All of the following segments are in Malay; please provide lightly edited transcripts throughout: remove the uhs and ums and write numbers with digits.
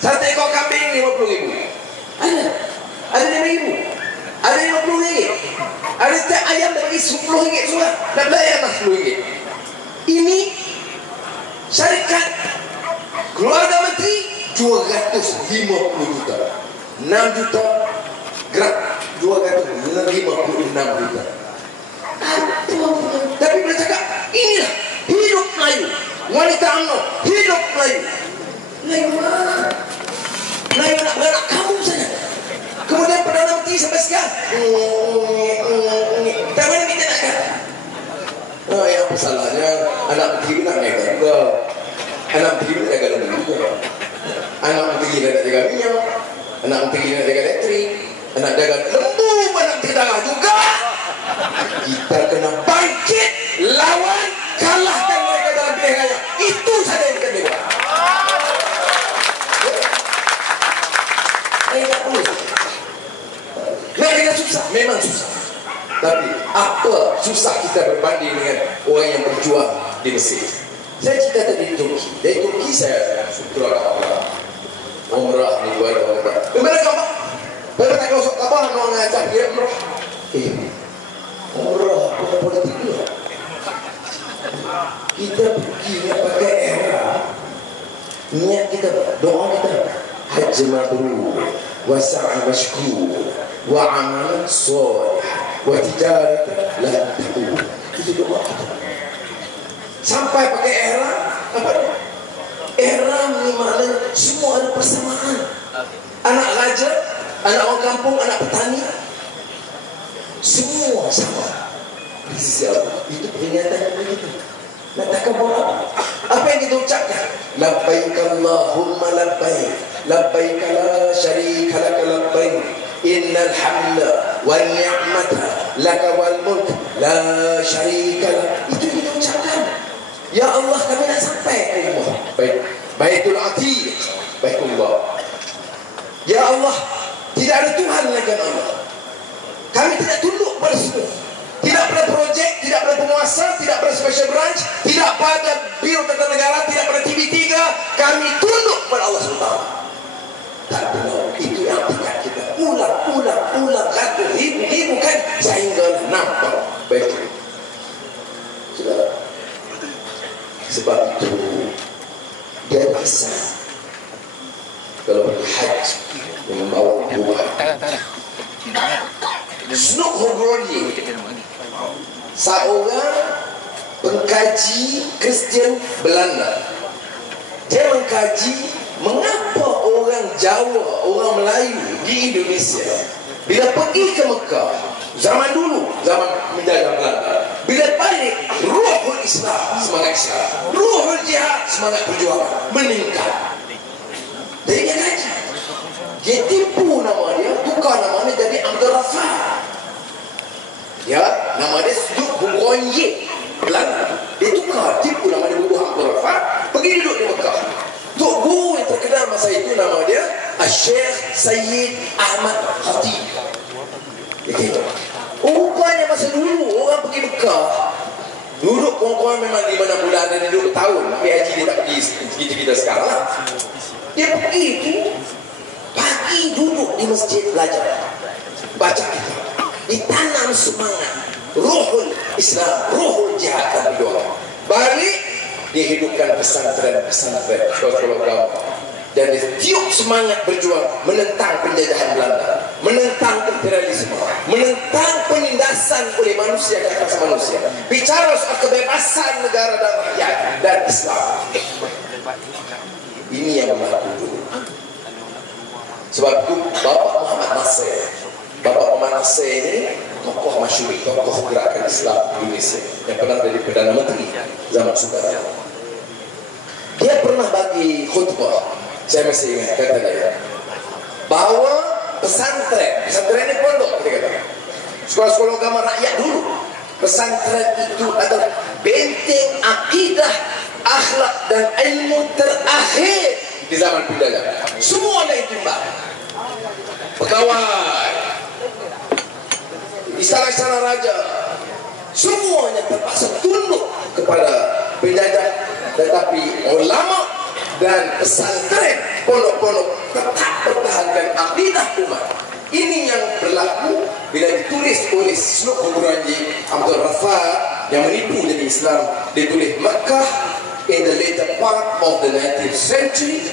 Satu ekor kambing 50.000. Ada 5.000. Ada 50 ringgit. Ada setiap ayam dah bagi 10 ringgit sudah. Dah bayar lah 10 ringgit. Ini syarikat keluarga menteri 250 juta. 6 juta gerak 256 juta. Tapi bila cakap inilah hidup Melayu, wanita UMNO hidup Melayu. Melayu mana? Melayu anak beranak kamu saja. Kemudian Perdana Menteri sampai sekarang tak mana kita nak kata. Oh, yang masalahnya anak menteri nak jaga juga. Anak menteri nak jaga lembu juga. Anak menteri nak jaga minyak. Anak menteri nak jaga elektrik. Anak jaga lembu pun nak darah juga. Kita kena bangkit, lawan, kalahkan mereka dalam pilihan raya. Itu saja yang kita buat. Tak boleh. Mereka susah, memang susah. Tapi apa susah kita berbanding dengan orang yang berjuang di Mesir. Saya cerita tadi di Turki. Dari Turki saya keluar Kaabah. Umrah ni buat umrah. Bagaimana Kaabah? Bagaimana tak masuk Kaabah nak ngajak dia umrah? Umrah apa politik dia? Kita pergi nak pakai ihram. Niat kita, doa kita hajj mabrur wa sa'a mashkur wa amal salih wa tijarat la tabur. Itu doa kita. Sampai pakai ihram, apa dia? Ihram ni maknanya semua ada persamaan. Anak raja, anak orang kampung, anak petani, semua sama di sisi Allah. Itu peringatan kita. Nak takkan buat apa? Apa yang kita ucapkan? Labbaik Allahumma labbaik, labbaik la syarika laka labbaik, innal hamda wan ni'mata laka wal mulk la syarika lak. Itu kita ucapkan. Ya Allah, kami nak sampai ke rumah Baitul Atiq, Baitullah. Ya Allah, tidak ada Tuhan lagi Allah. Kami tidak tunduk pada semua. Tidak pada projek, tidak pada penguasa, tidak pada special branch, tidak pada Biro Tata Negara, tidak pada TV3. Kami tunduk kepada Allah SWT. Tak benar. Itu yang tingkat kita. Ulang, ratus, ribu kan, sehingga nampak baik. Saudara, sebab itu dia bisa kalau pergi haji membawa buah. Snook Hogrodi, seorang pengkaji Kristian Belanda. Dia mengkaji mengapa orang Jawa, orang Melayu di Indonesia bila pergi ke Mekah zaman dulu, zaman menjajah Belanda, bila balik ruhul Islam, semangat Islam, ruhul jihad, semangat perjuangan meningkat. Jadi dia kaji, dia tipu nama dia, tukar nama dia jadi Abdul Rafa. Ya, nama dia Duk Bungonye Belanda. Dia tukar, tipu nama dia Abdul Rafa, pergi duduk di Mekah. Tok guru yang terkenal masa itu nama dia Syekh Sayyid Ahmad Khatib. Rupanya masa dulu orang pergi Mekah, duduk kurang-kurang memang 5-6 bulan dan duduk bertahun. Tapi haji dia tak pergi seperti kita sekarang lah. Dia pergi itu pagi duduk di masjid belajar, baca kitab, ditanam semangat ruhul Islam, ruhul jihad dan berdoa. Balik dihidupkan pesantren sekolah-sekolah agama, dan dia tiup semangat berjuang menentang penjajahan Belanda, menentang imperialisme, menentang penindasan oleh manusia ke atas manusia, bicara soal kebebasan negara dan rakyat dan Islam. Ini yang berlaku dulu. Sebab itu Bapak Muhammad Nasir ini tokoh masyhur, tokoh gerakan Islam Indonesia yang pernah jadi Perdana Menteri zaman Soekarno. Dia pernah bagi khutbah, saya masih ingat kata dia, bahwa pesantren ini pondok, kita kata sekolah-sekolah agama rakyat dulu, pesantren itu adalah benteng akidah, akhlak dan ilmu terakhir di zaman penjajah. Semua ada ditimbang, pegawai, istana-istana raja, semuanya terpaksa tunduk kepada penjajah. Tetapi ulama dan pesantren pondok-pondok tetap pertahankan akidah umat. Ini yang berlaku bila ditulis oleh Suluk Muburanji Abdul Rafa yang menipu dari Islam. Dia tulis Makkah in the later part of the 19th century.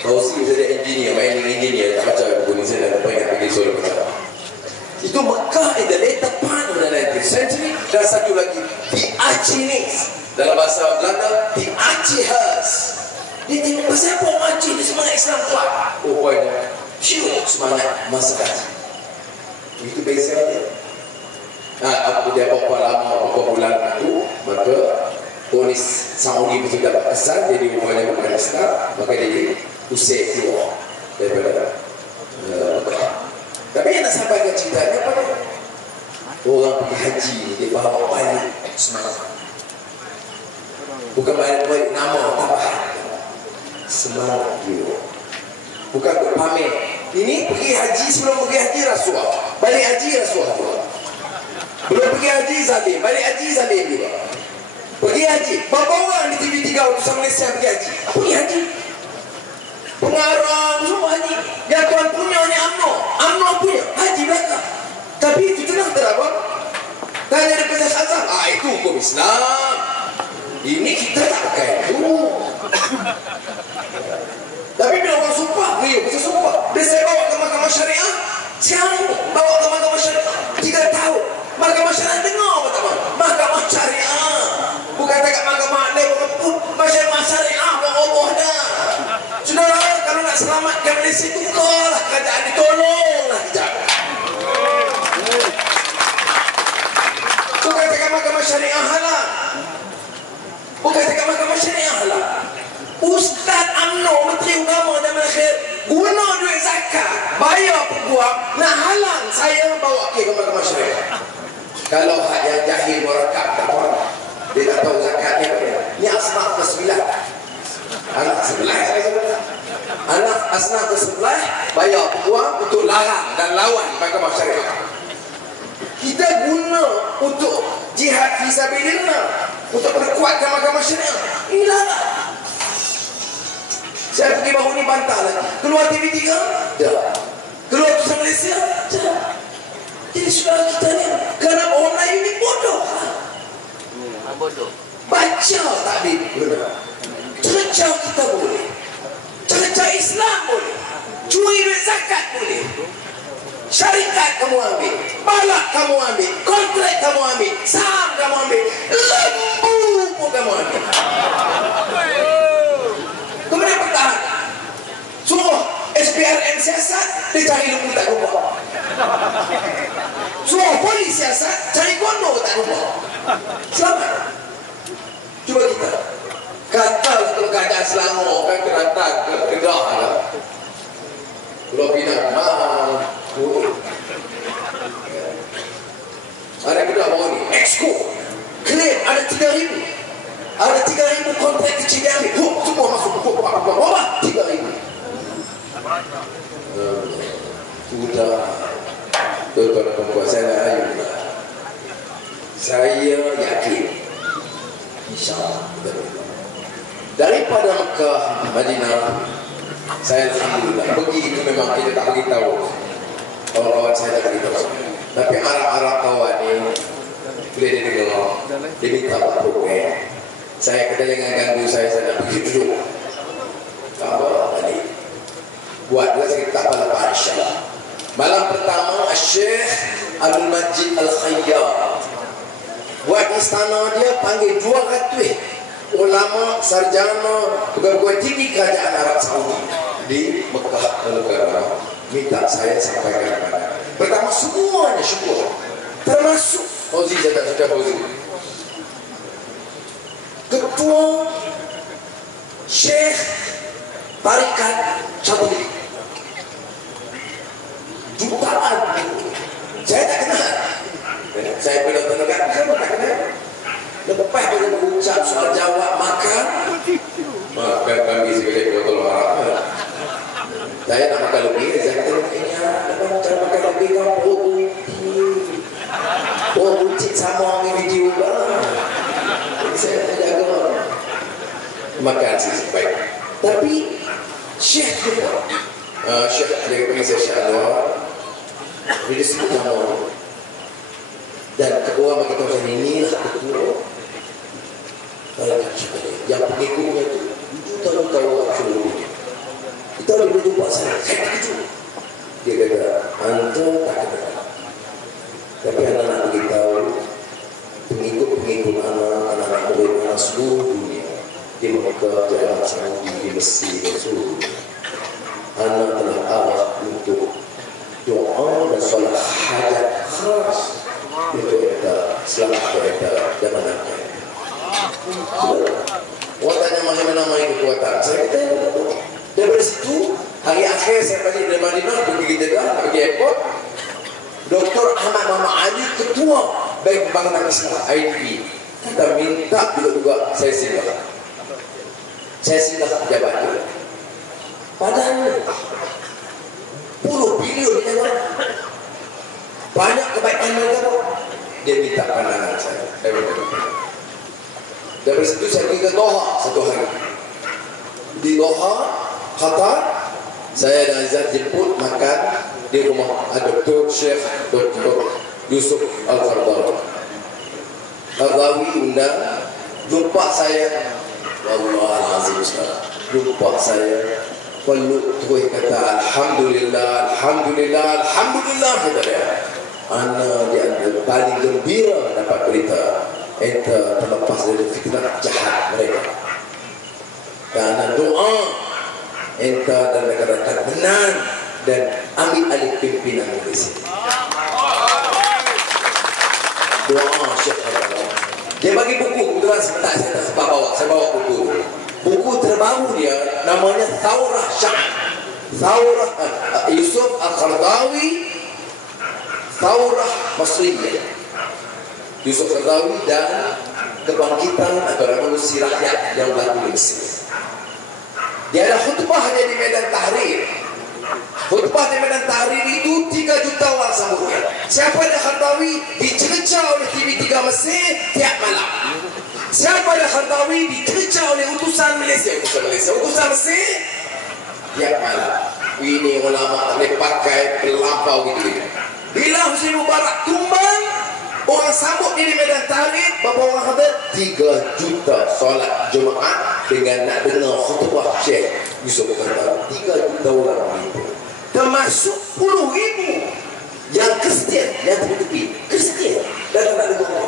Fauzi jadi engineer, mining engineer, tak baca buku ni, saya dah ingat pergi Solo kata. Itu Mekah in the later part of the 19th century. Dan satu lagi, the Achinese, dalam bahasa Belanda, the Achihas. Dia tengok pasal apa orang Aceh ni semangat Islam kuat. Rupanya pure semangat masa kaji. Itu beza dia. Aku dia berapa lama, berapa bulan itu, maka polis Saudi betul dapat kesan, jadi rupanya bukan Islam, maka dia usai keluar daripada tapi yang nak sampaikan ceritanya pada orang pergi haji, dia bawa balik semangat, bukan balik nama tambahan, semangat dia, bukan pamer. Ini pergi haji, sebelum pergi haji rasuah, balik haji rasuah juga, belum pergi haji zalim, balik haji zalim juga, pergi haji berapa orang di TV3 utusan Malaysia pergi haji, pengarang semua haji. Yang tuan punya ni UMNO punya haji belakang. Tapi itu tenang terabang. Tanya dia pasal khazan, itu hukum Islam. Ini kita tak pakai itu. Tapi bila orang sumpah, pasal sumpah, dia saya bawa ke mahkamah syariah. Sekarang bawa ke mahkamah syariah 3 tahun. Mahkamah syariah dengar apa tak? Mahkamah syariah, bukan dekat mahkamah mahkamah syariah Allah dah. Saudara, kalau nak selamatkan Malaysia, tukarlah kerajaan, ditolonglah kejap. Bukan dekat mahkamah syariah halal. Bukan dekat mahkamah syariah halal. Ustaz UMNO, Menteri Agama dan Akhir, guna duit zakat, bayar peguam, nak halang saya bawa ke mahkamah syariah. Kalau hak yang jahil merekap tak faham, dia tak tahu zakat ni apa dia. Ni asnaf ke-9, anak sebelah, anak asnaf ke-11 bayar peguam untuk larang dan lawan mahkamah syariah. Kita guna untuk jihad fisabilillah, untuk perkuatkan mahkamah syariah. Ini larang. Saya pergi baru ni bantah lagi. Keluar TV3? Tak. Keluar Utusan Malaysia? Tak. Jadi saudara kita ni, kerana orang Melayu ni bodoh. Bodoh. Baca takbir benar. Cerca kita boleh. Cerca Islam boleh. Curi duit zakat boleh. Syarikat kamu ambil. Balak kamu ambil. Kontrak kamu ambil. Saham kamu ambil. Lembu pun kamu ambil. Kemudian pertahan. Suruh SPRM siasat, dia cari lembu tak rupa. Suruh polis siasat, cari kondo tak rupa. Selamat. Cuba kita kata untuk keadaan Selangor kan Kelantan ke Kedah lah. Pulau Pinang mahal. Ada Kedah bawah ni Exco klaim ada 3,000. Ada 3,000 kontrak kecil dia ambil. Semua masuk berapa? 3,000. Sudah tuan-tuan dan puan, saya yakin insyaAllah daripada Mekah, Madinah, saya alhamdulillah pergi itu memang kita tak beritahu, kawan-kawan saya tak beritahu, tapi arah-arah kawan ni boleh dia dengar, dia minta program. Saya kata jangan ganggu saya nak pergi duduk, tak apa balik buat juga saya tak apa lepas insyaAllah. Malam pertama Syekh Abdul Majid Al-Khayyar buat istana dia, panggil 200 ulama sarjana pegawai tinggi kerajaan Arab Saudi di Mekah Al-Mukarramah, minta saya sampaikan kepada. Pertama semuanya syukur, termasuk Fauzi, saya tak suka Fauzi, ketua Syekh Tarikat Syadili, jutaan saya tak kenal. Saya pernah terdekat, saya tak kenal. Lepas dia berucap soal jawab makan kami sebagai botol harap, saya nak makan lebih. Saya kata lepas cara makan lebih kau buncit sama dengan video lah. Jadi saya jaga makan sih sebaik. Tapi Syekh juga, Syekh dia panggil saya Syekh Anwar, dia sebut nama dan ketua bagi tahu saya inilah ketua yang pengikutnya itu tahu seluruhnya. Kita boleh berjumpa saya terkejut. Dia kata, anda tak kenal, tapi anda nak beritahu pengikut-pengikut anak-anak murid anak seluruh dunia di Mekah, di Arab Saudi, di Mesir dan seluruh dunia. Anak telah arah untuk doa dan solat hajat khas untuk kita selamat kita dan menangkan. Orang tanya mana nama itu kekuatan. Saya kata dari situ hari akhir saya balik dari Madinah pergi Jeddah, pergi airport. Dr. Ahmad Muhammad Ali ketua Bank Bangunan Islam IDB kita minta juga saya singgah jabatan. Padahal puluh bilion banyak kebaikan negara, dia minta pandangan saya. Dari situ saya pergi ke Doha satu hari. Di Doha, Qatar, saya dan Azhar jemput makan di rumah Dr. Syekh Dr. Yusuf Al-Qardawi. Qardawi undang, jumpa saya. Wallahualazim Ustaz, jumpa saya. Peluk terus kata Alhamdulillah, Alhamdulillah, Alhamdulillah kata dia. Ana dia paling gembira dapat berita enta terlepas dari fitnah jahat mereka. Karena doa enta dan negara akan menang dan ambil alih pimpinan Malaysia. Doa Syekh Al-Qardawi. Dia bagi buku, kebetulan sebentar saya bawa buku. Buku terbaru dia namanya Thawrah Syam. Thawrah Yusuf Al-Qardawi, Thawrah Masriyah. Yusuf Al-Qardawi dan kebangkitan atau revolusi rakyat yang berlaku di Mesir. Dia ada khutbahnya di Medan Tahrir. Khutbah di Medan Tahrir itu 3 juta orang sambutnya. Siapa dia Qardawi dicerca oleh TV3 Mesir tiap malam. Siapa dia Qardawi dicerca oleh utusan Malaysia, utusan Mesir tiap malam. Ini ulama boleh pakai pelampau gitu. Bila Husni Mubarak tumbang, orang sambut di Medan Tahrir, berapa orang hadir? 3 juta solat Jumaat dengan nak dengar khutbah Syekh Yusuf Al-Qardawi. 3 juta orang itu. Termasuk 10,000 yang Kristian, yang tepi Kristian datang nak dengar.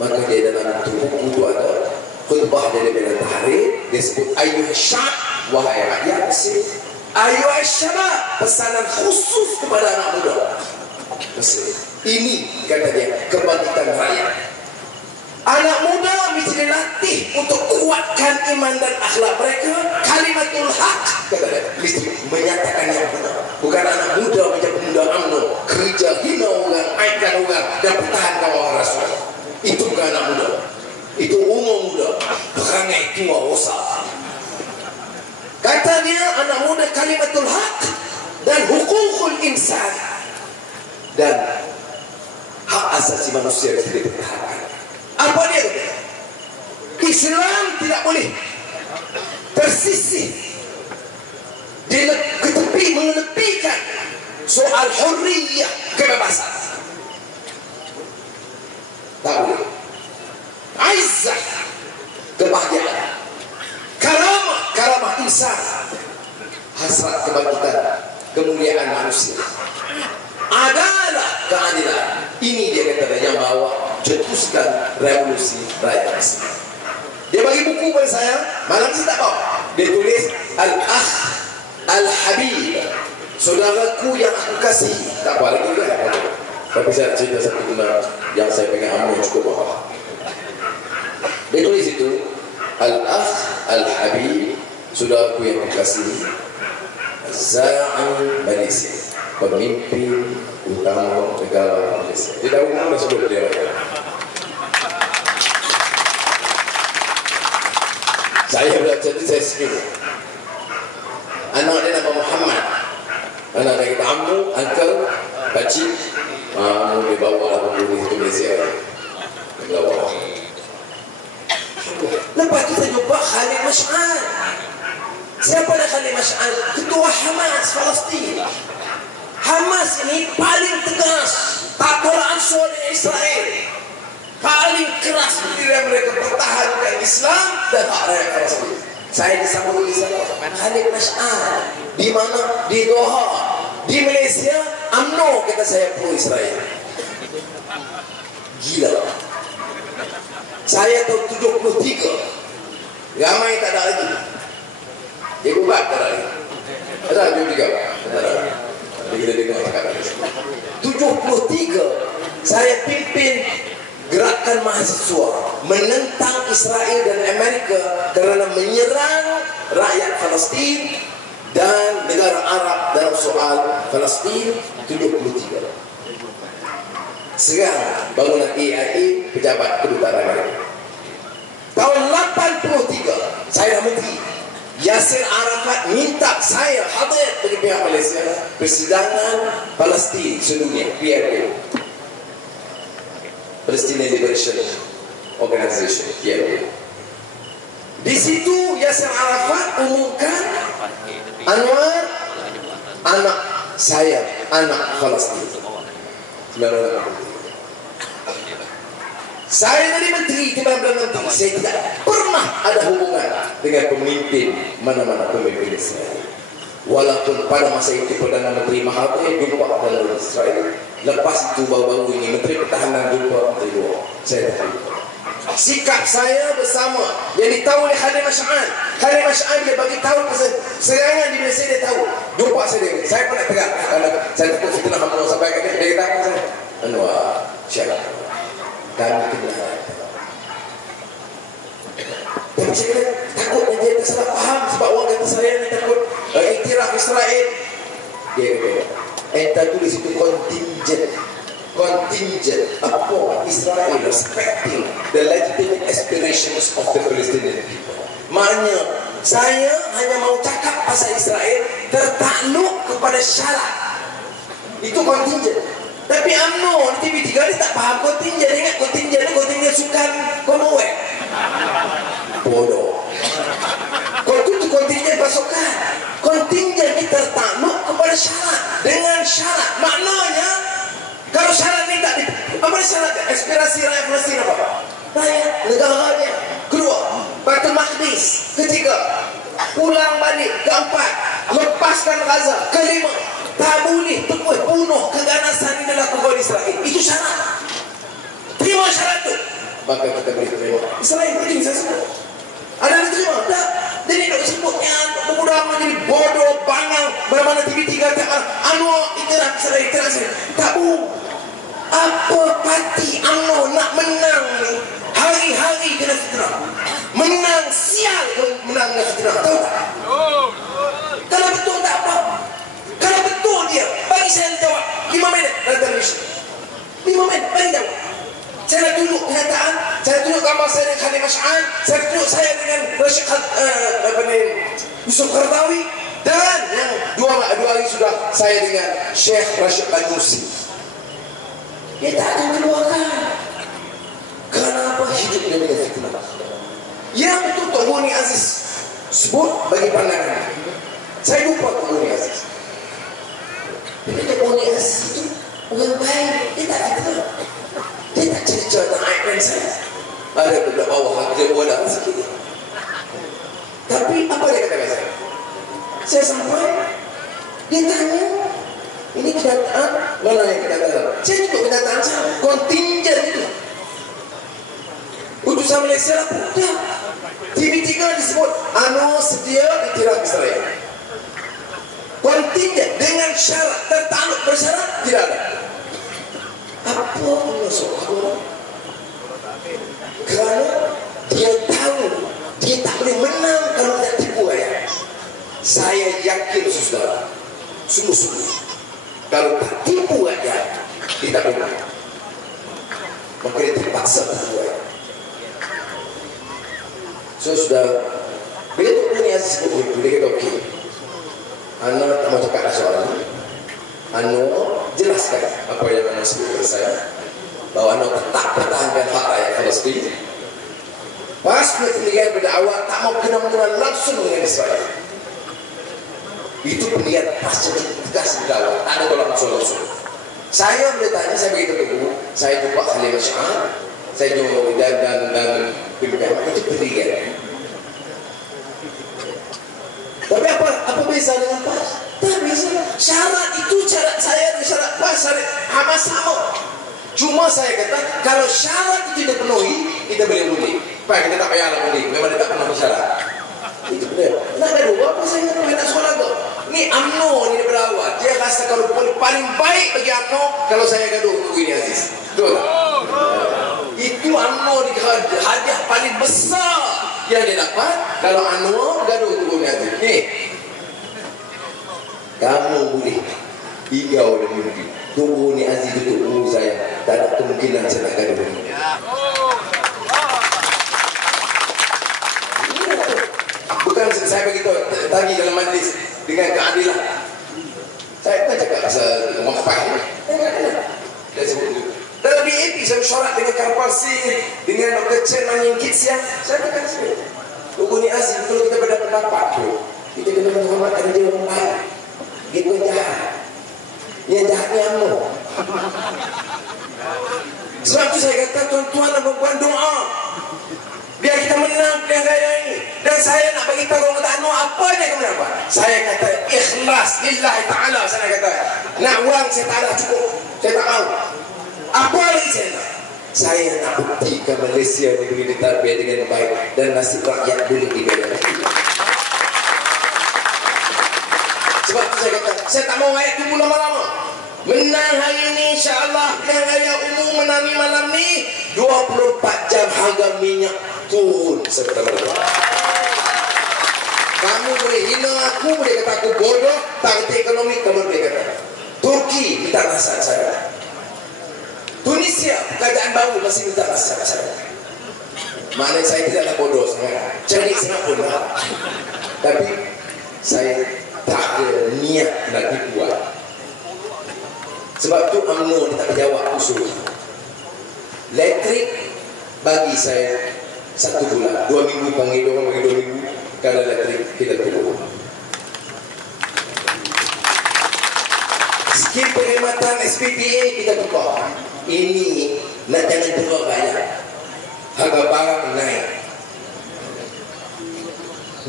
Maka dia dalam buku itu ada khutbah dari Medan Tahrir, dia sebut Ayyuhas Syab, wahai rakyat Mesir. Ayyuhas Syabab, pesanan khusus kepada anak muda Mesir. Ini kata dia kebangkitan rakyat. Anak muda mesti dilatih untuk kuatkan iman dan akhlak mereka. Kalimatul haq, kata dia, mesti menyatakan yang benar. Bukan anak muda menjadi pemuda UMNO, kerja hina orang, aibkan orang dan pertahankan orang Rasul. Itu bukan anak muda. Itu umum muda, perangai tua rosak. Kata dia anak muda kalimatul haq dan hukukul insan dan hak asasi manusia yang tidak dipertahankan. Apa dia kata? Islam tidak boleh tersisih mengenepikan soal hurriyah, kebebasan. Tak boleh. Izzah, kebahagiaan. Karamah insan, hasrat kebangkitan, kemuliaan manusia. Adalah keadilan. Ini dia kata yang bawa cetuskan revolusi rakyat Mesir. Dia bagi buku pada saya, malam saya tak bawa. Dia tulis Al-Akh Al-Habib, saudaraku yang aku kasih. Tak apa lagi kan? Tapi saya cerita satu benda yang saya pegang amun cukup bawah. Dia tulis itu Al-Akh Al-Habib, saudaraku yang aku kasih, Za'im Malaysia, pemimpin utama negara Malaysia. Tidak umum sebut dia. Saya belajar itu saya senyum. Anak dia nama Muhammad. Anak dia kata Ammu, Uncle, Pakcik, Ammu dia bawa lah buku itu Malaysia. Dia bawa. Lepas kita jumpa Khalid Mash'al. Siapa dah Khalid Mash'al? Ketua Hamas Palestin. Hamas ini paling tegas, tak tolak ansur Israel, paling keras bila mereka pertahankan Islam dan hak rakyat Palestin. Saya disambut di sana Khalid Mash'al. Di mana? Di Doha. Di Malaysia, UMNO kata saya pro Israel. Gila. Saya tahun 73. Ramai tak ada lagi. Dia buat tak ada lagi. Ada 73. Ada. Kita dengar cakap 73 saya pimpin gerakan mahasiswa menentang Israel dan Amerika kerana menyerang rakyat Palestin dan negara Arab dalam soal Palestin. 73 sekarang bangunan AIA pejabat kedutaan Amerika. Tahun 83 saya menteri. Yasir Arafat minta saya hadir bagi pihak Malaysia persidangan Palestin sedunia, PLO, Palestinian Liberation Organization, PLO. Di situ Yasir Arafat umumkan Anwar anak saya, anak Palestin. Saya jadi menteri, tiba-tiba menteri, saya tidak pernah ada hubungan dengan pemimpin mana-mana pemimpin Israel. Walaupun pada masa itu Perdana Menteri Mahathir jumpa dengan Israel. Lepas itu baru-baru ini Menteri Pertahanan jumpa Menteri Luar. Saya tahu. Sikap saya bersama yang ditahu oleh Khalid Mash'al. Khalid Mash'al dia bagi tahu serangan di Malaysia, dia tahu. Jumpa saya dengan saya pernah tegak kerana saya takut fitnah hamil sampai dia kata saya Anwar Syarif kami kebenaran. Tapi saya kata takut dia tersalah faham sebab orang kata saya ni takut iktiraf Israel. Dia kata entah tulis itu contingent upon Israel respecting the legitimate aspirations of the Palestinian people. Maknanya saya hanya mau cakap pasal Israel tertakluk kepada syarat. Itu contingent. Tapi UMNO TV3 dia tak faham kontinjen. Ingat kontinjen ni kontinjen sukan Commonwealth. Bodoh. Kau tu kontinjen pasukan. Kontinjen ni tertakluk kepada syarat. Dengan syarat. Maknanya kalau syarat ni tak apa syarat? Aspirasi rakyat Palestin apa? Rakyat negaranya. Kedua, Baitul Maqdis. Ketiga, pulang balik. Keempat, lepaskan Gaza. Kelima, tak boleh bunuh keganasan ini dilakukan Israel. Itu syarat. Terima syarat itu, maka kita boleh terima Israel. Itu bisa sebut. Ada yang terima? Tak. Jadi nak sebutnya pemuda menjadi bodoh, bangang. Mana-mana TV3 kata Anwar iktiraf Israel. Tak boleh. Apa parti UMNO nak menang ni? Hari-hari kena fitnah. Menang sial menang kena fitnah. Tahu tak? Kalau betul tak apa. Kalau betul dia, bagi saya jawab 5 minit dalam television. 5 minit, bagi jawab. Saya nak tunjuk kenyataan, saya tunjuk gambar saya dengan Khalid Mash'al, saya tunjuk saya dengan Yusuf Qaradawi, dan yang dua hari sudah saya dengan Syekh Rashid Al-Nursi. Dia tak akan keluarkan. Kenapa hidup dia dengan fitnah? Yang itu Tok Buni Aziz sebut bagi pandangan. Saya lupa Tok Buni Aziz. Tapi Tok Buni Aziz itu orang baik. Dia tak fitnah. Dia tak cerita tentang aib saya. Ada beberapa bawah dia wadah sikit. Tapi apa dia kata saya? Saya sampai, dia tanya, ini kenyataan, mana yang kenyataan? Saya juga kenyataan saya, kontinjen itu. Utusan Malaysia lah, dah. TV3 disebut, Anwar sedia iktiraf Israel. Kontinjen dengan syarat, tertakluk bersyarat, tidak ada. Apa maksud aku? Kerana dia tahu dia tak boleh menang kalau tidak tipu ayat. Saya yakin saudara, sungguh-sungguh, kalau tak tipu ayat, dia tak boleh menang. Maka dia terpaksa tipu ayat. So saudara, bila tu punya Aziz sebut itu, dia kata okey, Ana tak mau cakap dah soalan ini. Ana jelaskan apa yang Ana sebut kepada saya, bahawa Ana tetap pertahankan hak rakyat Palestin. Pas ikhlasnya pendirian berdakwah, tak mau kena-mena langsung dengan Islam. Itu pendirian pasti tegas berdakwah, tak ada tolak langsung. Saya boleh tanya, saya begitu tunggu, saya jumpa Khalil Syah, saya jumpa dan itu pendirian. Tapi apa beza dengan pas? Tak beza. Syarat itu syarat saya dan syarat pas syarat sama sama. Cuma saya kata kalau syarat itu dipenuhi, kita boleh mudik. Pak, kita tak payah lah mudik. Memang dia tak penuhi syarat. Itu benar. Nak ada dua apa saya kata nak sekolah tu. Ni UMNO ni dia berawal. Dia rasa kalau paling baik bagi UMNO kalau saya gaduh untuk ini Aziz. Betul tak? Itu UMNO ni hadiah paling besar yang dia dapat kalau UMNO gaduh untuk ini Aziz. Ni kamu boleh igau dan mimpi. Tunggu ni Aziz duduk dulu saya. Tak ada kemungkinan saya nak gaduh dengan dia. Bukan saya begitu tadi dalam majlis dengan keadilan. Saya bukan cakap pasal orang apa ni. Dia sebut dulu. Dalam BAP saya mesyuarat dengan Karpal Singh, dengan Dr. Chen Manning Kitsiang. Saya kata sebenarnya. Tunggu ni Aziz, kalau kita berpendapat tu, kita kena menghormatkan dia orang baik. Dia bukan jahat. Yang jahat ni UMNO. Sebab tu saya kata tuan-tuan dan puan-puan doa. Biar kita menang pilihan raya ini. Dan saya nak bagi tahu orang kata UMNO apa dia akan menang. Saya kata ikhlas lillahi ta'ala. Saya kata nak wang saya tak ada cukup. Saya tak mahu. Apa lagi saya nak? Saya nak buktikan Malaysia negeri ditarbiyah dengan baik dan nasib rakyat boleh dibayar. Sebab tu saya kata saya tak mau rakyat tunggu lama-lama. Menang hari ini insya-Allah pilihan raya umum menangi malam ni 24 jam harga minyak turun sebenarnya. Kamu boleh hina aku, boleh kata aku bodoh, tak kerti ekonomi, kamu boleh kata. Turki minta nasihat saya. Tunisia kerajaan baru masih minta nasihat saya. Maknanya saya tidaklah bodoh sangat, cerdik sangat pun. Tapi saya tak ada niat nak dibuat. Sebab tu UMNO dia tak jawab usul. Elektrik bagi saya 1 bulan, 2 minggu panggil orang bagi 2 minggu. Kalau elektrik kita tunggu. Skim perkhidmatan SPPA kita tukar. Ini nak jangan tukar bayar. Harga barang naik.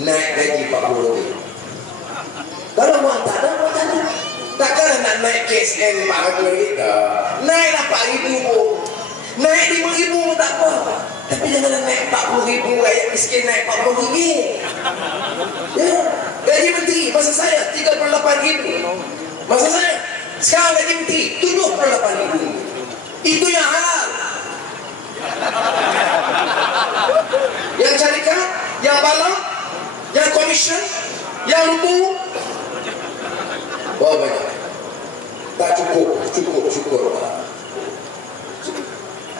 Naik gaji 40 ringgit. Kalau orang tak ada, orang tak ada. Takkan nak naik KSN 400 ringgit. Naiklah 4,000 pun. Naik 5,000 pun tak apa. Tapi janganlah naik 40,000, rakyat miskin naik 40 ringgit. Ya. Gaji menteri masa saya 38,000. Masa saya sekarang gaji menteri 78,000. Itu yang halal. Yang syarikat, yang balak, yang komisen, yang lumbu. Berapa banyak? Tak cukup.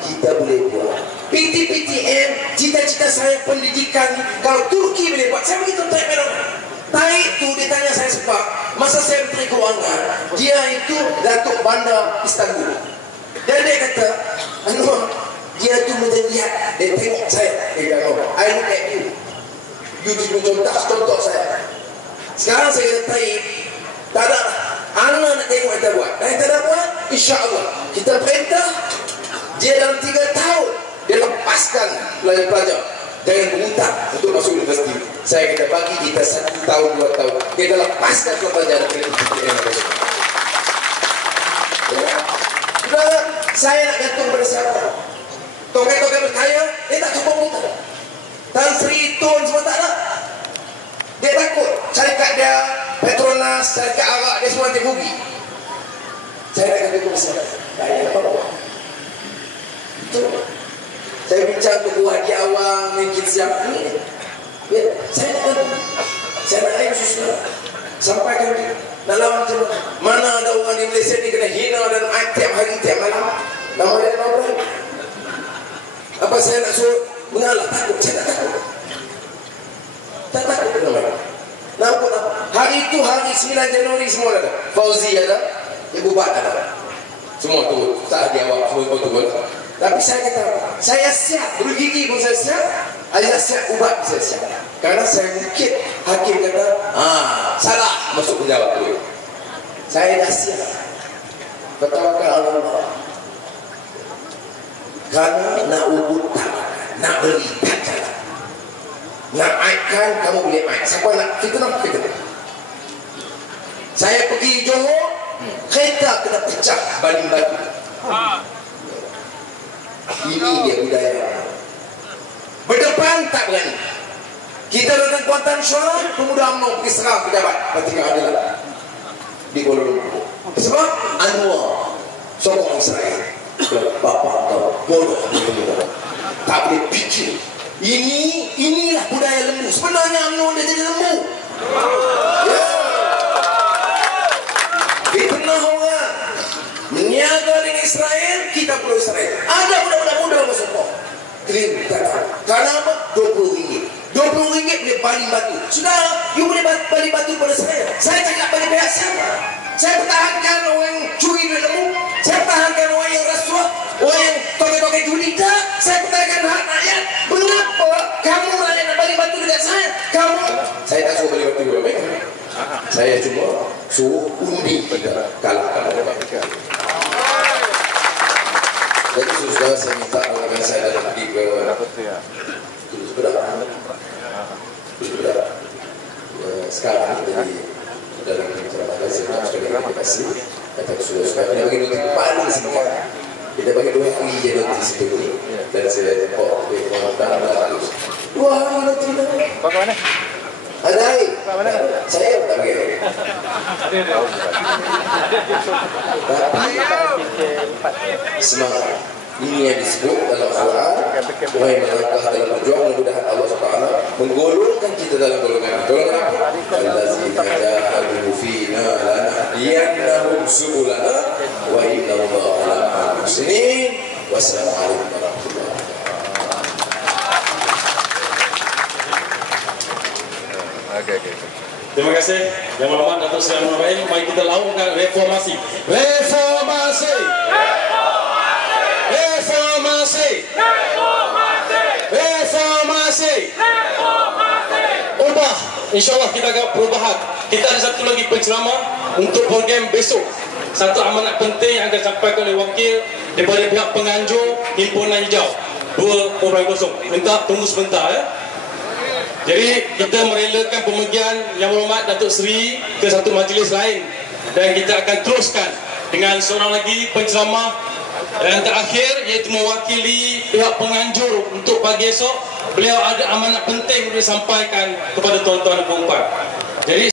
Kita boleh buat. PTPTN, cita-cita saya pendidikan. Kalau Turki boleh buat, saya begitu Tayyip Erdogan. Tayyip tu dia tanya saya sebab masa saya Menteri Keuangan, dia itu Datuk Bandar Istanbul. Dan dia kata, dia tu macam lihat, dia tengok saya. Dia kata, I look at you. You contoh saya. Sekarang saya kata Tayyip, tak ada. Anak nak tengok kita buat. Dan kita dah buat, insya-Allah. Kita perintah, dia dalam 3 tahun, dia lepaskan pelajar-pelajar dengan berhutang untuk masuk universiti. Saya kata bagi kita 1 tahun, 2 tahun. Kita lepaskan pelajar dari PTPTN. Sudah, saya nak gantung pada siapa? Tokoh-tokoh berkaya, dia tak cukup kita. Tan Sri Tun semua tak ada. Dia takut. Syarikat dia, Petronas, syarikat Arak, dia semua nanti rugi. Saya nak gantung pada siapa? Tak ada apa-apa. Itu. Saya bincang untuk buah di awal, mungkin siap ini. Ya, saya nak gantung. Saya nak air susu. Sampaikan dia. Dalam macam mana ada orang di Malaysia ni kena hina dan tiap hari tiap malam. Nama dia apa? Apa saya nak suruh mengalah? Takut, saya tak takut. Tak takut nama. Nampak tak? Hari itu hari 9 Januari semua ada. Fauzi ada, Ibu Bat ada. Semua tu tak ada awak semua tu. Tapi saya kata, saya siap, bergigi pun saya siap. Ayah siap ubat saya siap. Karena saya mungkin hakim kata, salah masuk penjawab dulu. Saya dah siap. Bertawakal Allah. Karena nak ubud tak, nak beli tak jalan. Nak aitkan kamu boleh ait. Siapa nak fitnah? Saya pergi Johor, kereta kena pecah baling batu. Ini dia budaya. Berdepan tak berani. Kita datang Kuantan Syuan, pemuda UMNO pergi serang pejabat Parti Keadilan di Kuala Lumpur. Sebab Anwar sokong Israel. Bapak tahu bodoh tak boleh fikir. Inilah budaya lembu. Sebenarnya UMNO dia jadi lembu. Di tengah orang meniaga dengan Israel, kita perlu Israel. Ada budak-budak muda masuk kok. Keliru kata. Karena apa? RM20. RM20 boleh baling batu. Sudah, you boleh baling batu pada saya. Saya cakap bagi pihak siapa? Saya pertahankan orang yang curi duit lembu. Saya pertahankan orang yang rasuah, orang yang toke-toke judi. Tak, saya pertahankan hak rakyat. Mengapa kamu rakyat nak baling batu dekat saya? Saya tak suruh baling batu dulu. Saya cuma suruh undi pada kalahkan. Jadi saudara saya minta agar saya dah pergi ke Sudah sekarang jadi dalam penceramahan saya sudah dikasih kata sudah kita bagi notis paling singkat, kita bagi 2 hari je notis itu dan saya report di penguatan 2 hari notis mana? Ada saya tak bagi. Semangat. Ini yang disebut dalam Al-Quran. Wahai melangkah dalam perjuangan, mudah-mudahan Allah SWT menggolongkan kita dalam golongan. Golongan apa? Allazina jahadu fina lanahdiyannahum subulana wa innallaha la'al muhsinin. Wassalamualaikum warahmatullahi wabarakatuh. Okay. Terima kasih Yang Berhormat Datuk Seri Anwar Ibrahim. Mari kita laungkan reformasi. Reformasi. Reformasi. Reformasi. Reformasi. Ubah. InsyaAllah kita akan perubahan. Kita ada satu lagi penceramah untuk program besok. Satu amanat penting yang akan disampaikan oleh wakil daripada pihak penganjur Himpunan Hijau 2.0. Minta tunggu sebentar ya. Jadi kita merelakan pemergian Yang Berhormat Datuk Seri ke satu majlis lain dan kita akan teruskan dengan seorang lagi penceramah yang terakhir iaitu mewakili pihak penganjur untuk pagi esok. Beliau ada amanat penting untuk disampaikan kepada tuan-tuan dan puan-puan. Jadi